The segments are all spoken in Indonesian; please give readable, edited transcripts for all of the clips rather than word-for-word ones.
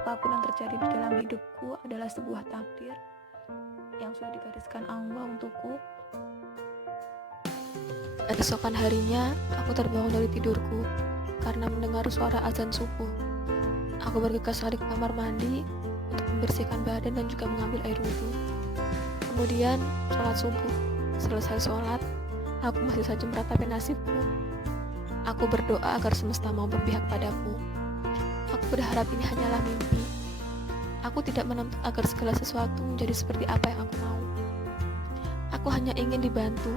Apapun yang terjadi di dalam hidupku adalah sebuah takdir yang sudah digariskan Allah untukku. Keesokan harinya, aku terbangun dari tidurku karena mendengar suara azan subuh. Aku bergegas lari ke kamar mandi untuk membersihkan badan dan juga mengambil air wudhu. Kemudian, sholat subuh. Selesai sholat, aku masih saja meratapi nasibku. Aku berdoa agar semesta mau berpihak padaku. Aku berharap ini hanyalah mimpi. Aku tidak menuntut agar segala sesuatu menjadi seperti apa yang aku mau. Aku hanya ingin dibantu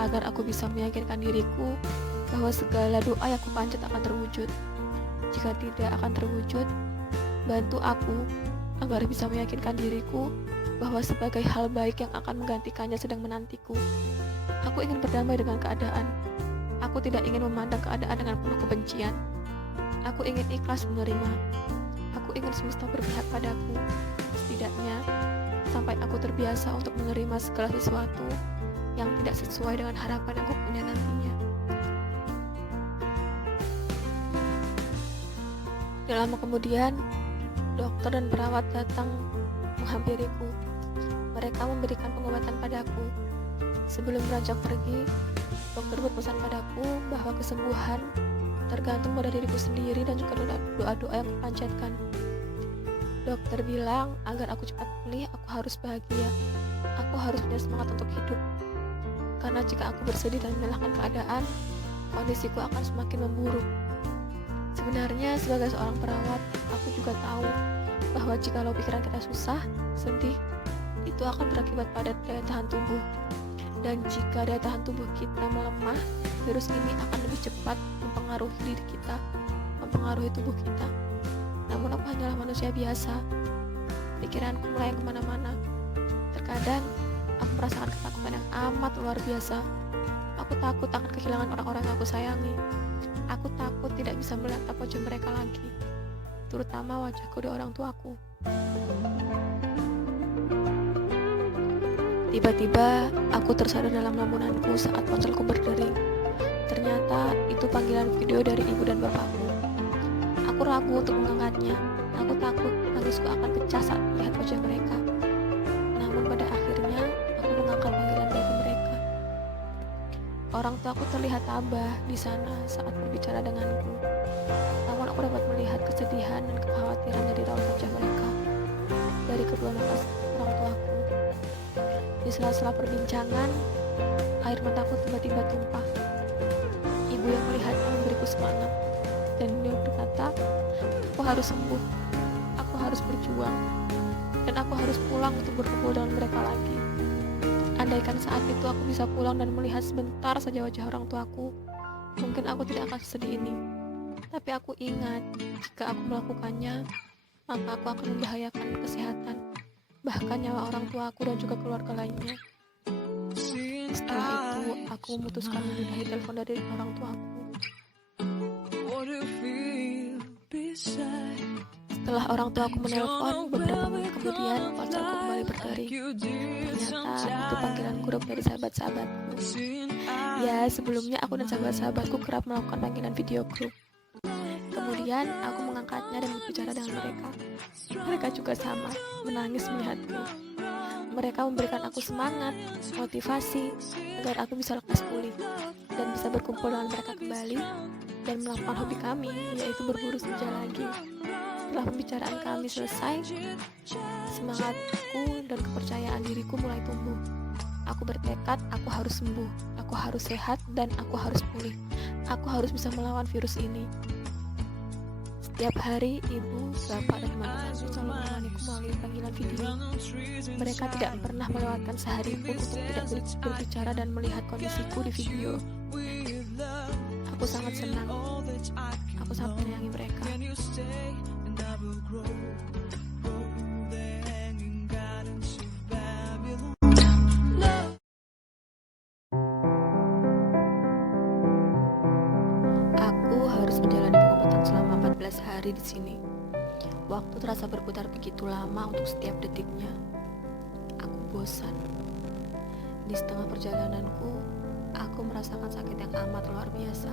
agar aku bisa meyakinkan diriku bahwa segala doa yang aku panjat akan terwujud. Jika tidak akan terwujud, bantu aku agar bisa meyakinkan diriku bahwa sebagai hal baik yang akan menggantikannya sedang menantiku. Aku ingin berdamai dengan keadaan. Aku tidak ingin memandang keadaan dengan penuh kebencian. Aku ingin ikhlas menerima. Aku ingin semesta berpihak padaku. Setidaknya, sampai aku terbiasa untuk menerima segala sesuatu yang tidak sesuai dengan harapan yang aku punya nantinya. Tidak lama kemudian, dokter dan perawat datang menghampiriku. Mereka memberikan pengobatan padaku. Sebelum beranjak pergi, dokter berpesan padaku bahwa kesembuhan tergantung pada diriku sendiri dan juga doa-doa yang kupanjatkan. Dokter bilang agar aku cepat pulih, aku harus bahagia. Aku harus punya semangat untuk hidup. Karena jika aku bersedih dan menyalahkan keadaan, kondisiku akan semakin memburuk. Sebenarnya sebagai seorang perawat, aku juga tahu bahwa jikalau pikiran kita susah, sedih, itu akan berakibat pada daya tahan tubuh. Dan jika daya tahan tubuh kita melemah, virus ini akan lebih cepat mempengaruhi diri kita, mempengaruhi tubuh kita. Namun aku hanyalah manusia biasa. Pikiranku melayang kemana-mana. Terkadang aku merasakan ketakutan yang amat luar biasa. Aku takut akan kehilangan orang-orang yang aku sayangi. Aku takut tidak bisa melihat wajah mereka lagi, terutama wajah kedua orang tuaku. Tiba-tiba aku tersadar dalam lamunanku saat ponselku berdering. Ternyata itu panggilan video dari ibu dan bapakku. Aku ragu untuk mengangkatnya. Aku takut tangisku akan pecah saat melihat wajah mereka. Namun pada akhirnya aku mengangkat panggilan dari mereka. Orang tuaku terlihat tabah di sana saat berbicara denganku. Namun aku dapat melihat kesedihan dan kekhawatiran dari raut wajah mereka dari kedua mata orang tuaku. Di sela-sela perbincangan, air mataku tiba-tiba tumpah. Ibu yang melihatnya memberiku semangat, dan beliau berkata, aku harus sembuh, aku harus berjuang, dan aku harus pulang untuk berkumpul dengan mereka lagi. Andaikan saat itu aku bisa pulang dan melihat sebentar saja wajah orang tuaku, mungkin aku tidak akan sesedih ini. Tapi aku ingat, jika aku melakukannya, maka aku akan membahayakan kesehatan, bahkan nyawa orang tuaku dan juga keluarga lainnya. Setelah itu, aku memutuskan menyudahi telepon dari orang tuaku. Setelah orang tuaku menelpon, beberapa menit kemudian ponselku kembali berdering. Ternyata itu panggilan grup dari sahabat-sahabatku. Ya, sebelumnya aku dan sahabat-sahabatku kerap melakukan panggilan video grup. Kemudian aku mengangkatnya dan berbicara dengan mereka. Mereka juga sama, menangis melihatku. Mereka memberikan aku semangat, motivasi, agar aku bisa lekas pulih dan bisa berkumpul dengan mereka kembali dan melakukan hobi kami, yaitu berburu senja lagi. Setelah pembicaraan kami selesai, semangatku dan kepercayaan diriku mulai tumbuh. Aku bertekad, aku harus sembuh, aku harus sehat, dan aku harus pulih. Aku harus bisa melawan virus ini. Setiap hari, ibu, bapak, dan teman-temanku selalu menemaniku melalui panggilan video. Mereka tidak pernah melewatkan sehari pun untuk tidak berbicara dan melihat kondisiku di video. Aku sangat senang. Aku sangat menyayangi mereka. Aku harus menjalani pengobatan selama 14 hari di sini. Waktu terasa berputar begitu lama untuk setiap detiknya. Aku bosan. Di setengah perjalananku, aku merasakan sakit yang amat luar biasa.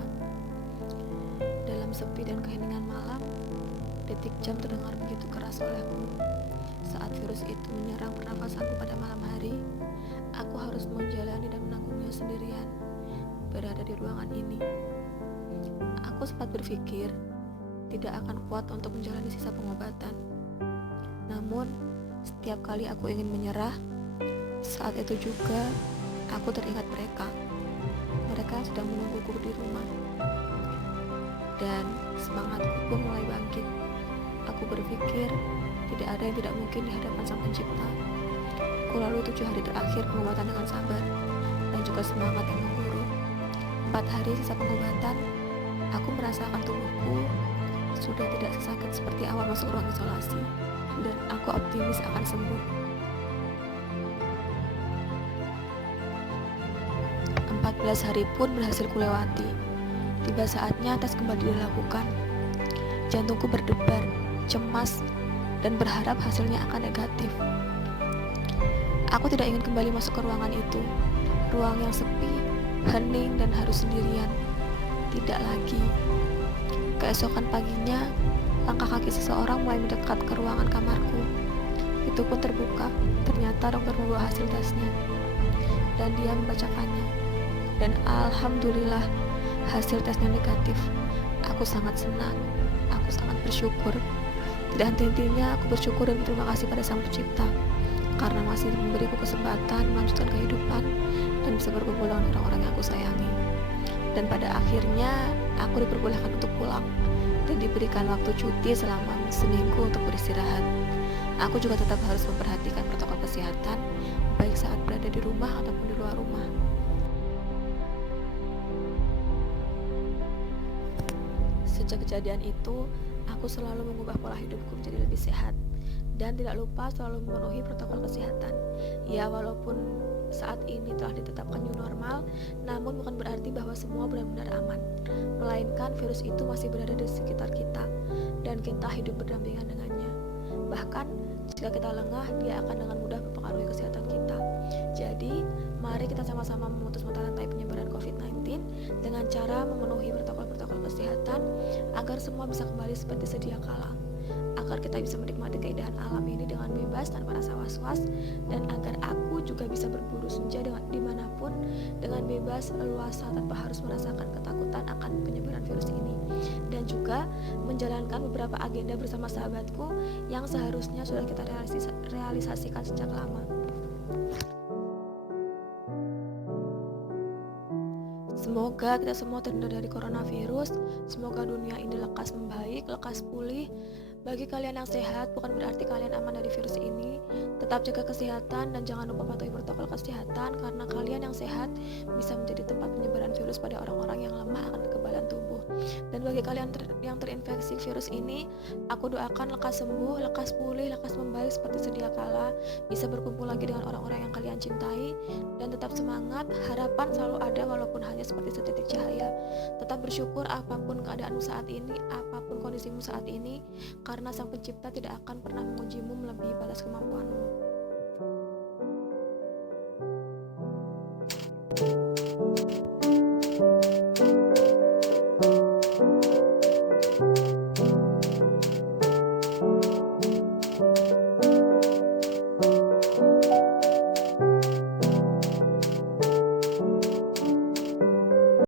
Dalam sepi dan keheningan malam, detik jam terdengar begitu keras olehku. Saat virus itu menyerang pernafasanku pada malam hari, aku harus menjalani dan menanggungnya sendirian, berada di ruangan ini. Aku sempat berpikir tidak akan kuat untuk menjalani sisa pengobatan. Namun, setiap kali aku ingin menyerah, saat itu juga aku teringat mereka. Mereka yang sedang menungguku di rumah. Dan semangatku pun mulai bangkit. Aku berpikir tidak ada yang tidak mungkin di hadapan Sang Pencipta. Ku lalui 7 hari terakhir pengobatan dengan sabar dan juga semangat yang mengguru. 4 hari sisa pengobatan, aku merasakan tubuhku sudah tidak sesakit seperti awal masuk ruang isolasi, dan aku optimis akan sembuh. 14 hari pun berhasil kulewati. Tiba saatnya tes kembali dilakukan. Jantungku berdebar, cemas, dan berharap hasilnya akan negatif. Aku tidak ingin kembali masuk ke ruangan itu. Ruang yang sepi, hening, dan harus sendirian. Tidak lagi. Keesokan paginya, langkah kaki seseorang mulai mendekat ke ruangan kamarku. Itu pun terbuka. Ternyata dokter membawa hasil tesnya, dan dia membacakannya. Dan alhamdulillah, hasil tesnya negatif. Aku sangat senang. Aku sangat bersyukur. Tidak henti-hentinya aku bersyukur dan berterima kasih pada Sang Pencipta karena masih memberiku kesempatan melanjutkan kehidupan dan bisa berkumpul dengan orang-orang yang aku sayangi. Dan pada akhirnya aku diperbolehkan untuk pulang dan diberikan waktu cuti selama seminggu untuk beristirahat. Aku juga tetap harus memperhatikan protokol kesehatan baik saat berada di rumah ataupun di luar rumah. Sejak kejadian itu, aku selalu mengubah pola hidupku menjadi lebih sehat dan tidak lupa selalu memenuhi protokol kesehatan. Ya, walaupun saat ini telah ditetapkan new normal, namun bukan berarti bahwa semua benar-benar aman, melainkan virus itu masih berada di sekitar kita dan kita hidup berdampingan dengannya. Bahkan jika kita lengah, dia akan dengan mudah mempengaruhi kesehatan kita. Jadi, mari kita sama-sama memutus mata rantai penyebaran COVID-19 dengan cara memenuhi protokol-protokol kesehatan agar semua bisa kembali seperti sedia kala, agar kita bisa menikmati keindahan alam ini dengan bebas tanpa rasa was-was, dan agar aku juga bisa berburu senja dimanapun dengan bebas leluasa tanpa harus merasakan ketakutan akan penyebaran virus ini, dan juga menjalankan beberapa agenda bersama sahabatku yang seharusnya sudah kita realisasikan sejak lama. Semoga kita semua terhindar dari coronavirus. Semoga dunia ini lekas membaik, lekas pulih. Bagi kalian yang sehat, bukan berarti kalian aman dari virus ini. Tetap jaga kesehatan dan jangan lupa patuhi protokol kesehatan, karena kalian yang sehat bisa menjadi tempat penyebaran virus pada orang-orang yang lemah akan kekebalan tubuh. Dan bagi kalian yang terinfeksi virus ini, aku doakan lekas sembuh, lekas pulih, lekas membaik seperti sedia kala, bisa berkumpul lagi dengan orang-orang yang kalian cintai, dan tetap semangat. Harapan selalu ada walaupun hanya seperti setitik cahaya. Tetap bersyukur apapun keadaanmu saat ini, apapun kondisimu saat ini, karena Sang Pencipta tidak akan pernah mengujimu melebihi batas kemampuanmu.